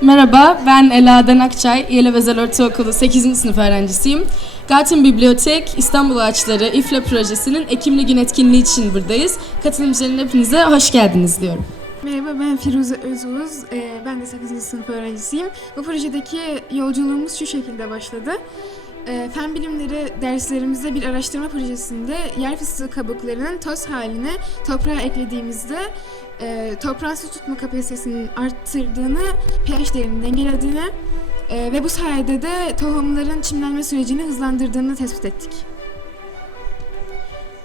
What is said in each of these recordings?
Merhaba, ben Ela Denakçay, Yele Vezel Ortaokulu 8. sınıf öğrencisiyim. Galton Bibliotek, İstanbul Ağaçları, İFLA projesinin Ekimli Gün etkinliği için buradayız. Katılımcıların hepinize hoş geldiniz diyorum. Merhaba ben Firuze Özuz. Ee, ben de 8. sınıf öğrencisiyim. Bu projedeki yolculuğumuz şu şekilde başladı. Ee, fen bilimleri derslerimizde bir araştırma projesinde yer fıstığı kabuklarının toz haline toprağa eklediğimizde e, toprağın su tutma kapasitesinin arttırdığını, pH değerini dengelediğini e, ve bu sayede de tohumların çimlenme sürecini hızlandırdığını tespit ettik.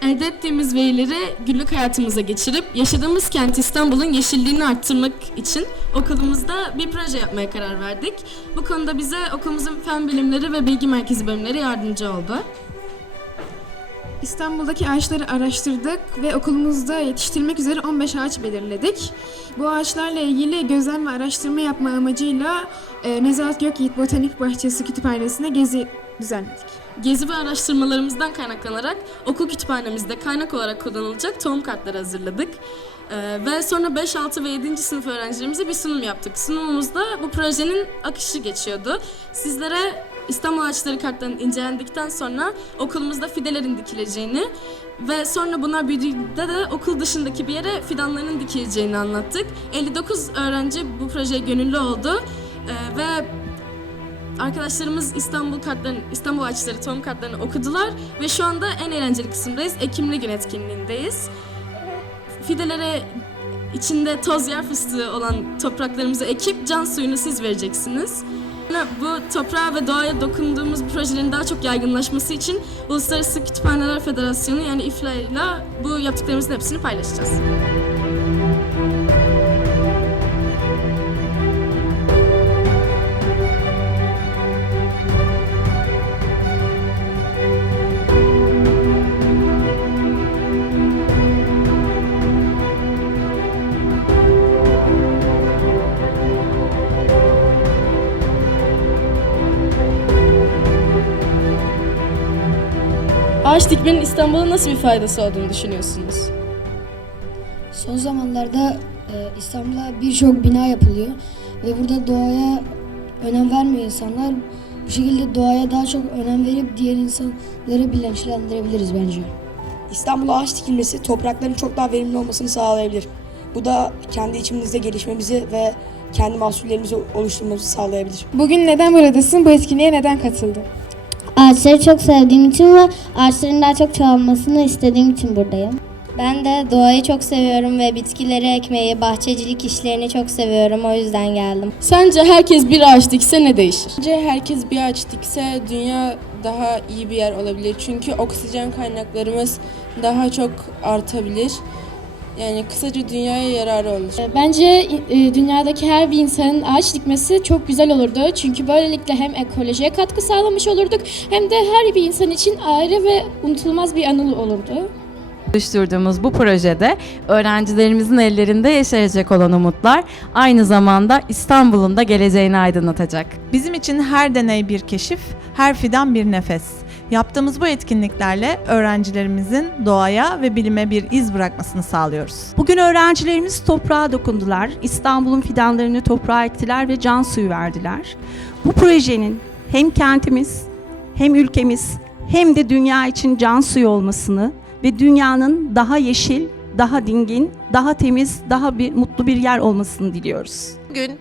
Elde ettiğimiz verileri günlük hayatımıza geçirip yaşadığımız kent İstanbul'un yeşilliğini arttırmak için okulumuzda bir proje yapmaya karar verdik. Bu konuda bize okulumuzun fen bilimleri ve bilgi merkezi bölümleri yardımcı oldu. İstanbul'daki ağaçları araştırdık ve okulumuzda yetiştirmek üzere 15 ağaç belirledik. Bu ağaçlarla ilgili gözlem ve araştırma yapma amacıyla e, Nezahat Gökyiğit Botanik Bahçesi Kütüphanesi'ne gezi düzenledik. Gezi ve araştırmalarımızdan kaynaklanarak okul kütüphanemizde kaynak olarak kullanılacak tohum kartları hazırladık. Ee, ve sonra 5, 6 ve 7. sınıf öğrencilerimize bir sunum yaptık. Sunumumuzda bu projenin akışı geçiyordu. Sizlere İstanbul Ağaçları kartlarının incelendikten sonra okulumuzda fidelerin dikileceğini ve sonra bunlar büyüdüğünde de okul dışındaki bir yere fidanların dikileceğini anlattık. 59 öğrenci bu projeye gönüllü oldu Ee, ve Arkadaşlarımız İstanbul kartlarını, İstanbul Ağaçları tohum kartlarını okudular ve şu anda en eğlenceli kısımdayız. Ekimli gün etkinliğindeyiz. Fidelere içinde toz yer fıstığı olan topraklarımızı ekip can suyunu siz vereceksiniz. Bu toprağa ve doğaya dokunduğumuz projelerin daha çok yaygınlaşması için Uluslararası Kütüphaneler Federasyonu yani İFLA ile bu yaptıklarımızın hepsini paylaşacağız. Ağaç dikmenin İstanbul'a nasıl bir faydası olduğunu düşünüyorsunuz? Son zamanlarda e, İstanbul'a birçok bina yapılıyor ve burada doğaya önem vermiyor insanlar. Bu şekilde doğaya daha çok önem verip diğer insanları bilinçlendirebiliriz bence. İstanbul'a ağaç dikilmesi toprakların çok daha verimli olmasını sağlayabilir. Bu da kendi içimizde gelişmemizi ve kendi mahsullerimizi oluşturmamızı sağlayabilir. Bugün neden buradasın? Bu etkinliğe neden katıldın? Ağaçları çok sevdiğim için ve ağaçların daha çok çoğalmasını istediğim için buradayım. Ben de doğayı çok seviyorum ve bitkileri ekmeyi, bahçecilik işlerini çok seviyorum. O yüzden geldim. Sence herkes bir ağaç dikse ne değişir? Bence herkes bir ağaç dikse dünya daha iyi bir yer olabilir. Çünkü oksijen kaynaklarımız daha çok artabilir. Yani kısaca dünyaya yararı olur. Bence e, dünyadaki her bir insanın ağaç dikmesi çok güzel olurdu. Çünkü böylelikle hem ekolojiye katkı sağlamış olurduk hem de her bir insan için ayrı ve unutulmaz bir anı olurdu. oluşturduğumuz bu projede öğrencilerimizin ellerinde yaşayacak olan umutlar aynı zamanda İstanbul'un da geleceğini aydınlatacak. Bizim için her deney bir keşif, her fidan bir nefes. Yaptığımız bu etkinliklerle öğrencilerimizin doğaya ve bilime bir iz bırakmasını sağlıyoruz. Bugün öğrencilerimiz toprağa dokundular. İstanbul'un fidanlarını toprağa ektiler ve can suyu verdiler. Bu projenin hem kentimiz, hem ülkemiz, hem de dünya için can suyu olmasını ve dünyanın daha yeşil, daha dingin, daha temiz, daha bir mutlu bir yer olmasını diliyoruz. Bugün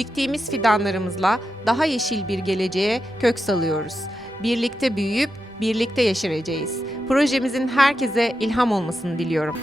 diktiğimiz fidanlarımızla daha yeşil bir geleceğe kök salıyoruz. Birlikte büyüyüp birlikte yeşereceğiz. Projemizin herkese ilham olmasını diliyorum.